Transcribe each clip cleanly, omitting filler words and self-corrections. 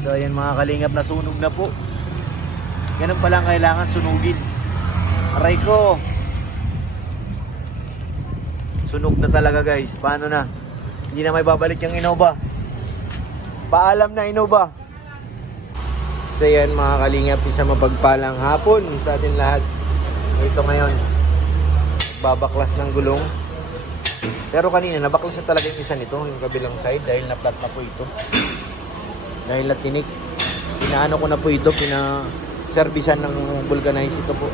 So ayan mga kalingap, nasunog na po. Ganun pala kailangan sunugin. Aray ko. Sunog na talaga guys. Paano na? Hindi na may babalik yung Innova. Paalam na Innova. So yan mga kalingap, isa mapagpalang hapon sa atin lahat. Ito ngayon, babaklas ng gulong. Pero kanina nabaklas na talaga yung isa nito, yung kabilang side, dahil na-flat na po ito. Dahil natinik. Pinaano ko na po ito, pina-servisan ng vulcanize ito po.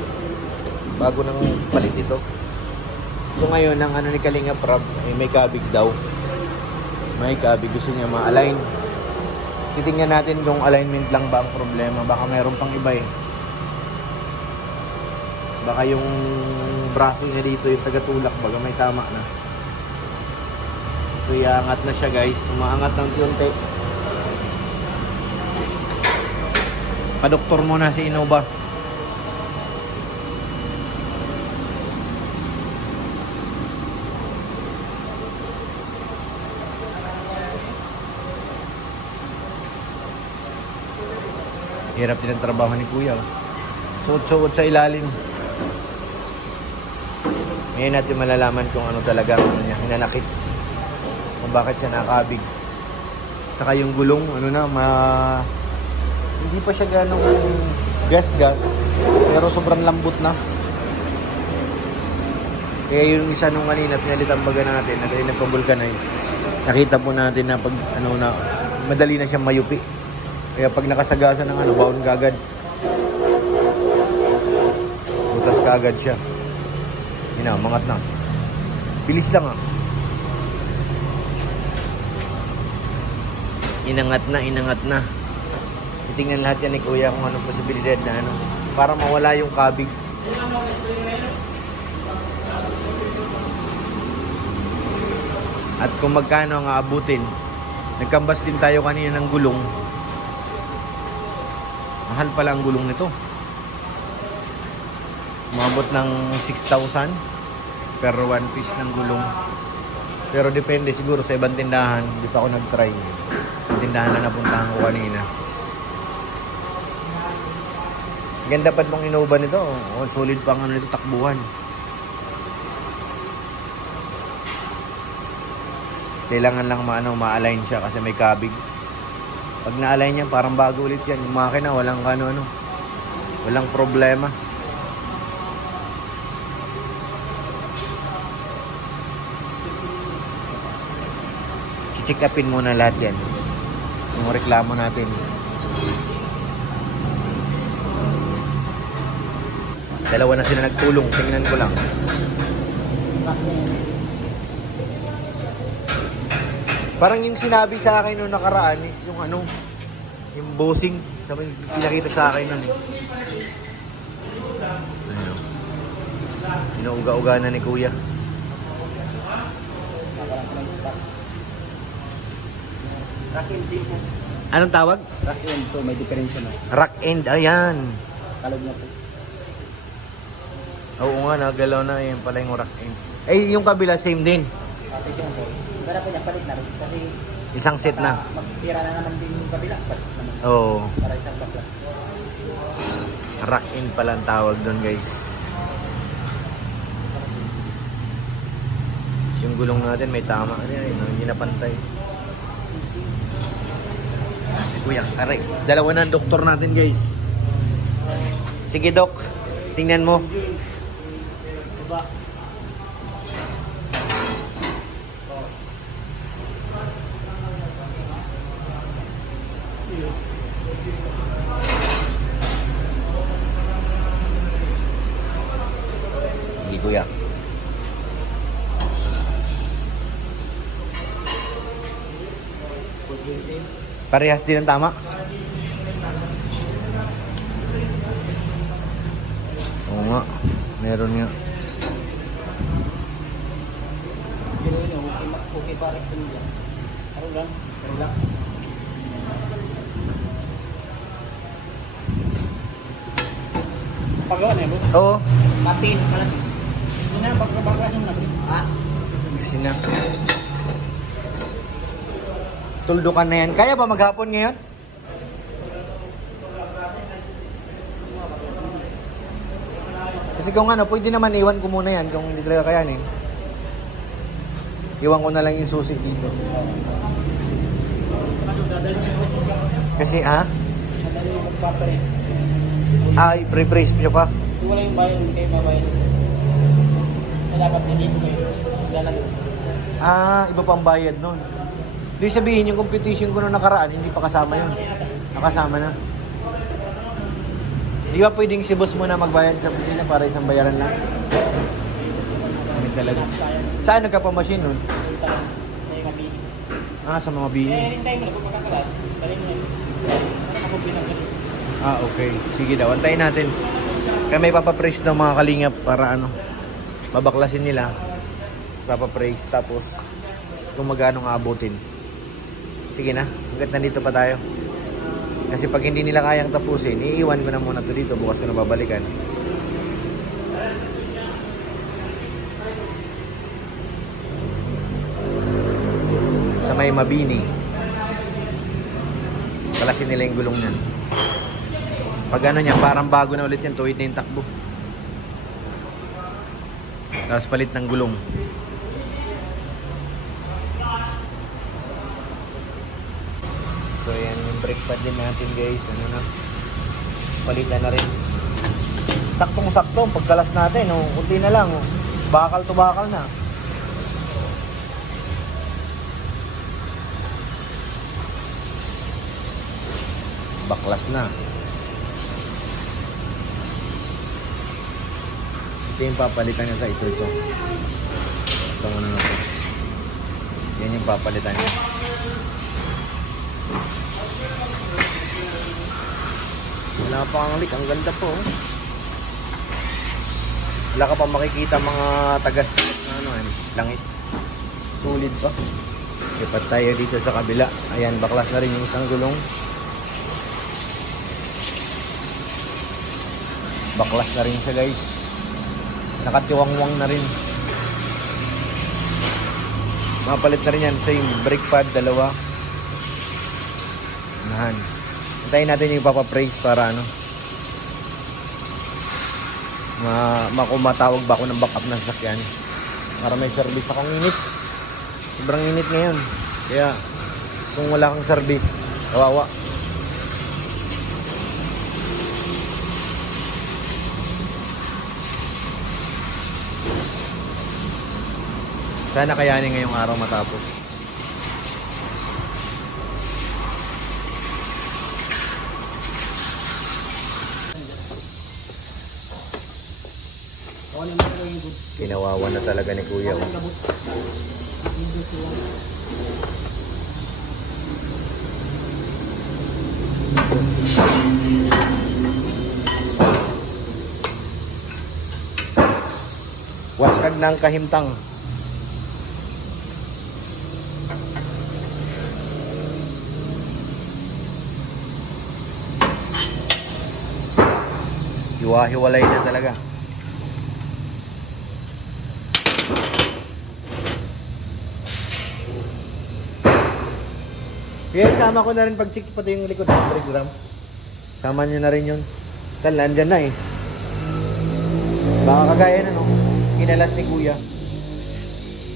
Bago nang palit ito. So ngayon, ang ano ni Kalingap Rob, may kabig daw. May kabig, gusto niya ma-align. Titingnan natin kung alignment lang ba ang problema. Baka mayroon pang iba eh. Baka yung braso niya dito, yung tagatulak, baga may tama na. So iangat na siya guys. Umaangat ng unti. Pa-doktor muna si Innova. Hirap din ang trabaho ni Kuya. Suot-suot sa ilalim. Ngayon natin malalaman kung ano talaga ano niya, hinanakit. Kung bakit siya nakabig. Tsaka yung gulong, ano na, hindi pa siya ganong gas-gas. Pero sobrang lambot na. Kaya yung isa nung kanina, pinalitan baga natin, na dahil nagpa-vulcanize. Nakita po natin na pag, ano na, madali na siyang mayupi. Kaya pag nakasagasan ng ano, baon kagad. Butas kagad siya. Yun na, mangat na. Bilis lang ah. Inangat na. Titingnan lahat yan ni Kuya kung anong posibilidad na ano. Para mawala yung kabig. At kung magkano ang aabutin. Nagkambas din tayo kanina ng gulong. Mahal pala ang gulong nito. Umabot ng 6,000 per one piece ng gulong. Pero depende siguro sa ibang tindahan. Hindi pa ako nag-try. Yung tindahan na napuntahan ko kanina. Ganda pa itong Innova nito. Oh, solid pang ano nito, takbuhan. Kailangan lang ma-align siya kasi may kabig. Pag na-align niya, parang bago ulit yan. Yung makina, walang ano-ano. Walang problema. I-check upin muna lahat yan. Yung reklamo natin. Dalawa na sila nagtulong. Tingnan ko lang. Parang yung sinabi sa akin nung nakaraan is yung ano, yung bossing. Sabi, pinakita sa akin nun eh. Ano? Inuuga-uga na ni Kuya. Rack end din po. Anong tawag? Rack end po, may diferensya na. Rack end, ayan. Kalog na po. Oo nga, nagalaw na. Yan pala yung rack end. Eh, yung kabila, same din. Kasi yan po. Pero po nagpalit na rin. Kasi Isang set na. magtira na naman din yung kabila. Palit naman. Oo. Para isang bakla. Rack end pala ang tawag doon guys. Yung gulong natin may tama. Ano yan, hindi na pantay. Si Kuya, aray. Dalawa na ang doktor natin guys. Sige Dok, tingnan mo. Diba? Hindi Kuya. Parehas din ang tama? Oo nga, meron nga. Okay pa rin dyan. Ano lang? Ano lang? Pagawa na yun? Oo. Matin. Hindi na, pagkabaga yung natin. Ha? Kasi na. Tuldukan na yan. Kaya ba maghapon ngayon? Kasi kung ano, pwede naman iwan ko muna yan kung hindi talaga kayanin. Iwan ko na lang yung susi dito. Kasi, ha? Madali yung magpapares. Ay, pre-brace nyo pa. Kung wala yung bayan, kayo babayan. Na dapat nandito kayo. Lalagay. Iba pang bayad nun. Di sabihin yung competition ko nung nakaraan, hindi pa kasama yun. Nakasama na. Di ba pwedeng si boss muna magbayad sa opisina para isang bayaran lang? Hindi talaga. Saan nagka-machine nun? Dito lang. Na yung mabili. Sa mga bini. Eh, rin mo na. Kung makakalat, dali mo yan. Ako pinagalit. Okay. Sige daw, antayin natin. Kaya may papapraise ng mga kalingap para ano, babaklasin nila. Papapraise, tapos kung magkano nga abutin. Sige na, hanggat nandito pa tayo. Kasi pag hindi nila kayang tapusin, iiwan ko na muna to dito, bukas ko na babalikan. Sa may mabini, kalasin nila yung gulong niyan. Pag ano niya, parang bago na ulit yan, tuwid na yung takbo. Tapos palit ng gulong. So yan yung brake pad din natin guys. Ano na, palitan na rin. Saktong sakto, pagkalas natin, oh, kunti na lang. Oh. Bakal to bakal na. Baklas na. Ito yung papalitan niya sa ito. Ito muna na ito. Yan yung papalitan niya. Wala pa ang leak. Ang ganda po. Wala ka pa makikita mga tagas na ano, langit. Sulit pa. Lipat tayo dito sa kabila. Ayan, baklas na rin yung isang gulong. Baklas na rin siya guys. Nakatiwangwang na rin. Mapalit na rin yan. Same brake pad, dalawa. Unahan. Hintayin natin yung ipapapraise para ano. Makumatawag ba ako ng backup ng sasakyan. Para may service akong init. Sobrang init ngayon. Kaya kung wala kang service, kawawa. Sana kayanin ngayong araw matapos. Kinawawa na talaga ni Kuya. Wasag ng kahimtang. Hiwa-hiwalay na talaga. Kaya sama ko na rin pag-check pati yung likod ng brake drum. Sama nyo na rin yun. Tal, nandyan na eh. Baka kagaya na no, kinalas ni Kuya.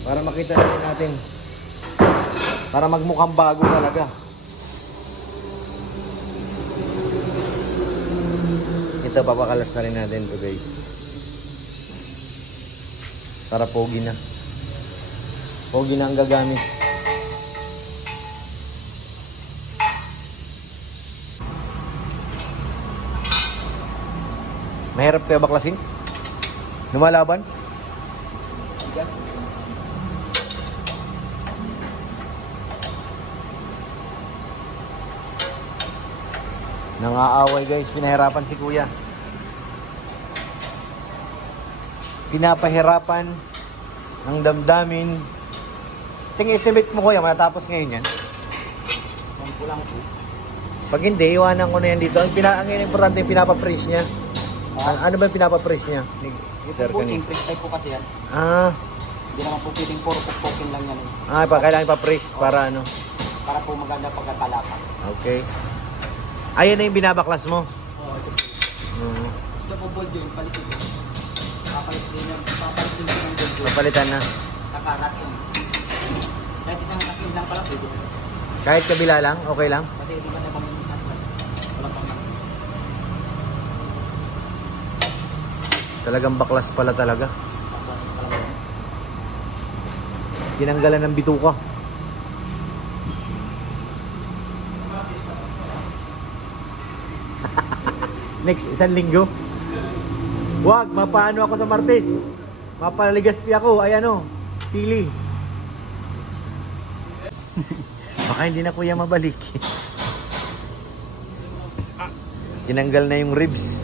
Para makita na rin natin. Para magmukhang bago talaga. Ito, papakalas na rin natin to guys. Para pogi na. Pogi na ang gagamit. Mahirap kaya baklasin? Lumalaban? Nangaaway guys, pinahirapan si Kuya. Pinapahirapan ng damdamin. Tingin estimate mo Kuya, matapos ngayon yan? Kung kulang po. Pag hindi, iwanan ko na yan dito. Ang importante, pinapapraise niya. Ano ba yung pinapapraise niya? Ito po, impress type po kasi yan. Hindi naman po pwedeng puro pupukin lang yan. Kailangan ipapraise para ano? Para po maganda pagkatalakan. Okay. Ayan na yung binabaklas mo. Oo, ito po. Ito po bold yun, palit ito. papalit din yung gold. Papalitan na. Saka ratin. Kahit isang ratin lang pala pwede. Kahit kabila lang, okay lang. Kasi di ba na bang walang pang Talagang baklas pala talaga. Tinanggalan ng bituka. Next, isang linggo. Wag, mapaano ako sa Martes. Mapaligaspi ako, ay ano, pili. Baka hindi na kuya mabalik. Tinanggal na yung ribs.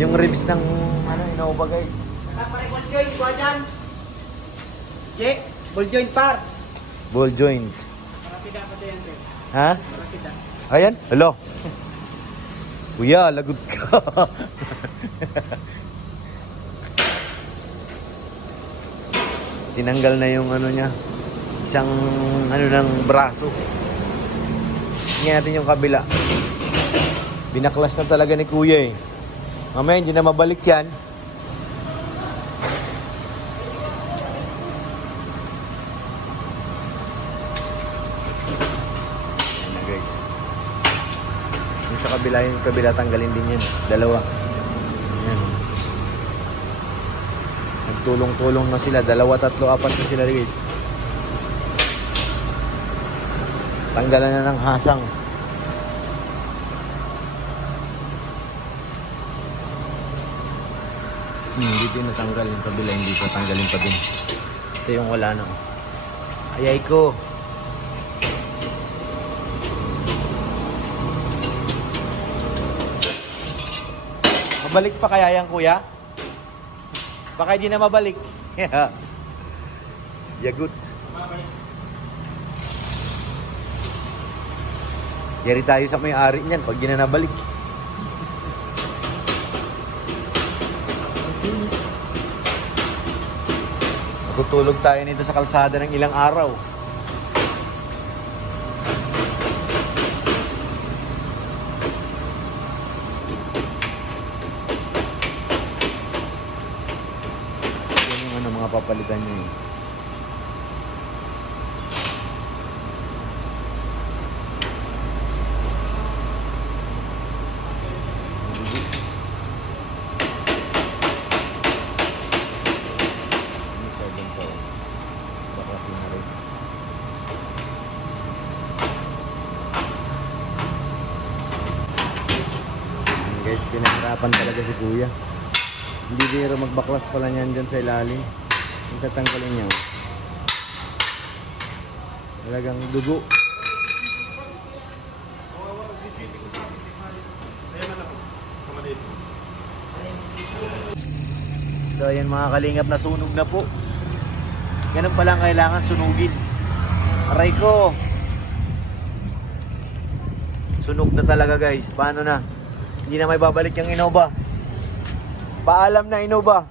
Yung ribs ng ano, Innova guys. Pare ball joint, kuha dyan. Che, ball joint par. Ball joint. Marapida pa yan, sir. Ha? Marapida. Ayan, hello. Kuya, lagot ka. Tinanggal na yung ano niya. Isang ano ng braso. Tingnan natin yung kabila. Binaklas na talaga ni kuya eh. Mamaya hindi na mabalik yan. Ayan na guys. Yung sa kabila tanggalin din yan. Dalawa. Ayan. Nagtulong-tulong na sila. 2, 3, 4 na sila guys. Tanggalan na ng hasang. Dito yung natanggal. Yung kabila hindi pa tanggalin pa din. Ito yung wala na. Ayay ko. Mabalik pa kaya yan kuya? Baka hindi na mabalik. Yagut. Yari tayo sa may-ari niyan pag di na nabalik. Matutulog tayo nito sa kalsada ng ilang araw. Yan yung ano, mga papalitan nyo eh. Guys, pinahirapan talaga si kuya. Hindi biro magbaklas pala niyan dyan sa ilalim. Yung tatanggalin niya. Talagang dugo. So ayan mga kalingap, nasunog na po. Ganun palang kailangan sunugin. Aray ko. Sunog na talaga guys. Paano na? Hindi na may babalik yung Innova. Paalam na Innova.